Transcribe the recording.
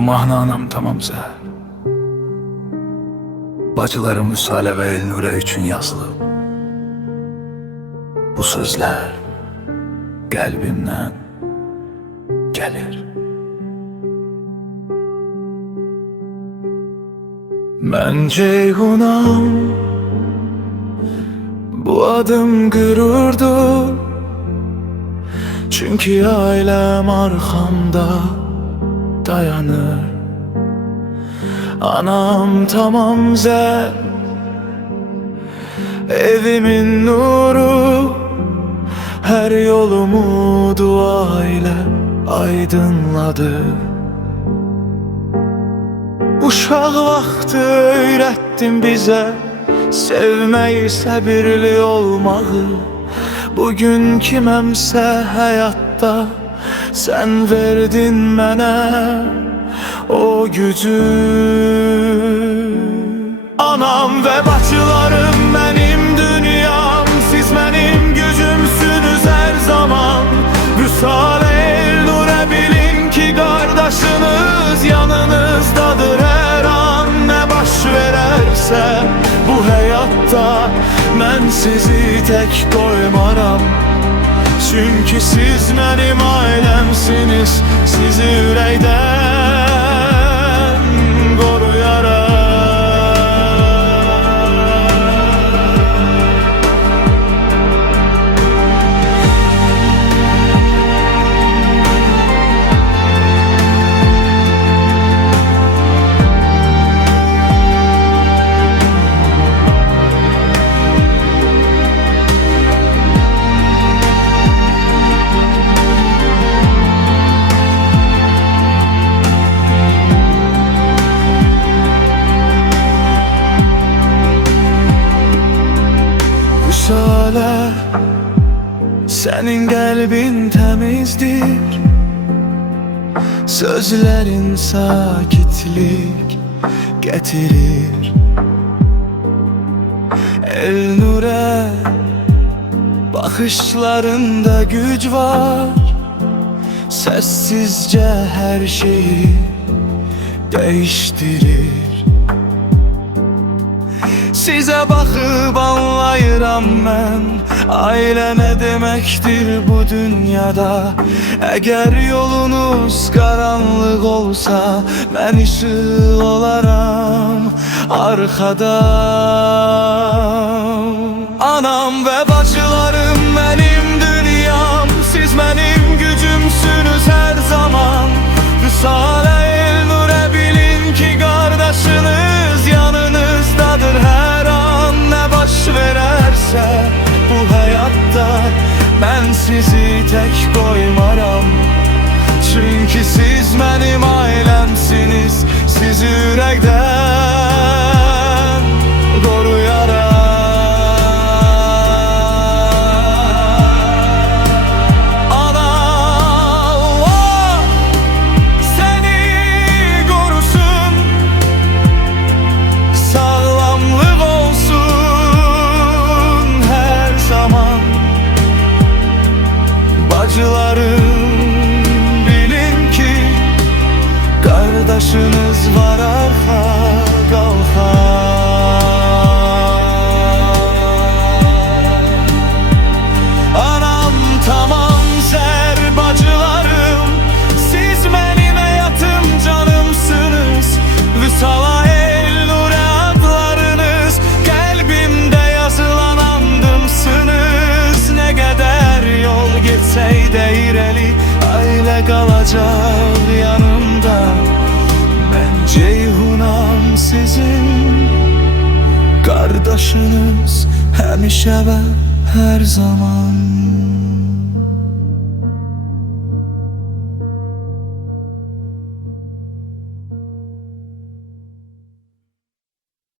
Bu mahnı anam tamamsa, bacılarım Müsale ve Elnure üçün yazılıb. Bu sözler qəlbimdən gəlir. Mən Ceyhunam, bu adım qürurdur. Çünkü ailem arkamda dayanır. Anam tamam zer, evimin nuru. Her yolumu dua ile aydınladı. Uşaq vaxtı öyrətdin bizə sevməyi, səbirli olmağı. Bugün kiməmsə həyatda sən verdin mənə o gücü. Anam və bacılarım mənim dünyam, siz mənim gücümsünüz hər zaman. Vüsal Elnure bilin ki qardaşınız yanınızdadır hər an. Nə baş verərsə bu həyatda mən sizi tək qoymaram. Çünkü siz mənim ailəmsiniz, sizi ürəkdən qoruyaram. Müsale, senin kalbin temizdir, sözlerin sakitlik getirir. Elnure, bakışlarında güç var, sessizce her şeyi değiştirir. Size bakıp anlayıram mən, ailə nə deməkdir bu dünyada. Əgər yolunuz qaranlıq olsa, mən işıq olaram arkada. Anam və bacılarım mənim dünyam, siz mənim gücümsünüz hər zaman. Vüsal Elnure bilin ki qardaşınız yanınızdadır hər an. Nə baş verərsə bu həyatda mən sizi tək qoymaram. Çünkü siz mənim ailəmsiniz, sizi ürəkdən qoruyaram. Bacılarım bilin ki kardeşiniz var arka kalkan. Anam tamam zer bacılarım, siz benim hayatım canımsınız. Vüsala Elnure adlarınız kalbimde yazılan andımsınız. Ne kadar yol gitseydi ireli aile kalacak yanımda. Ben Ceyhunam sizin kardeşiniz, həmişə və hər zaman.